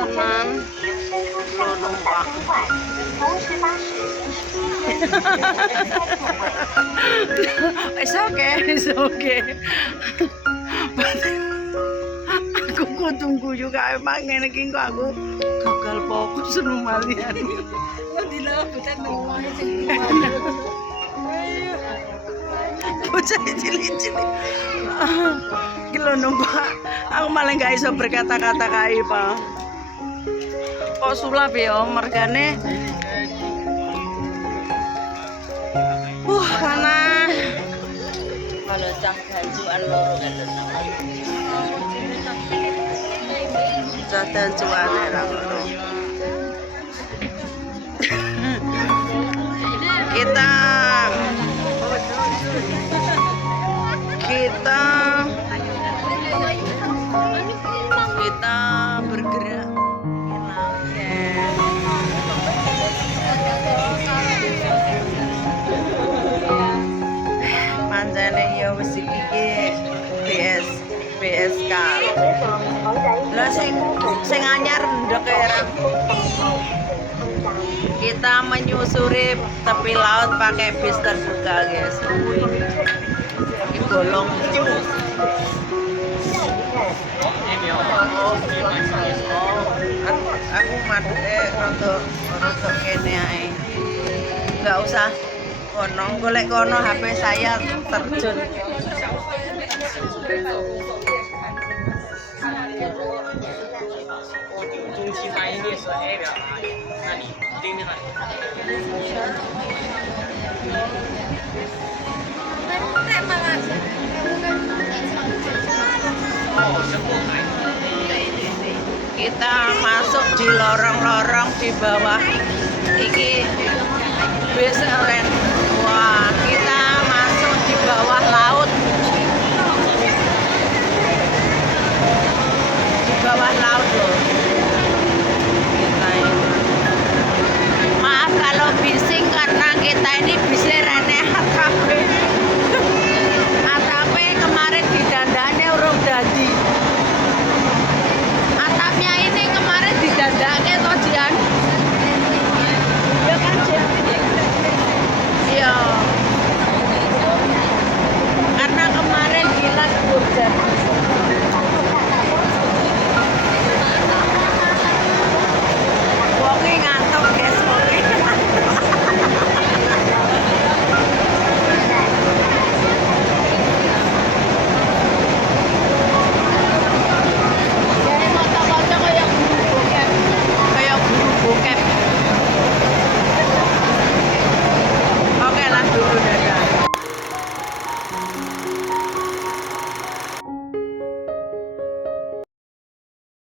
tenan lo numpak. It's okay, it's okay. Aku tunggu juga emang ngene iki kok aku gagal fokus lumalian. Bocah cilik-cilik. Iki lho numpak. Aku malah gak iso berkata-kata kae, Pak. Kok sulap ya mergane. Karena kalau cah gancuan loro kan jadan cuane ra ngono. Kita bergerak. Manjane ya wis iki BSK. Lah sing anyar ndek era. Kita menyusuri tepi laut pakai bis terbuka, guys. Ini bolong. Aku maduke rada kene ae. Enggak usah kono, golek kono HP saya terjun. Kita masuk di lorong-lorong di bawah iki bis ren. Wah, kita masuk di bawah laut. Di bawah laut loh. Kita ini. Maaf kalau bising karena kita ini bisnya rene ATP. ATP kemarin didandane urung dadi.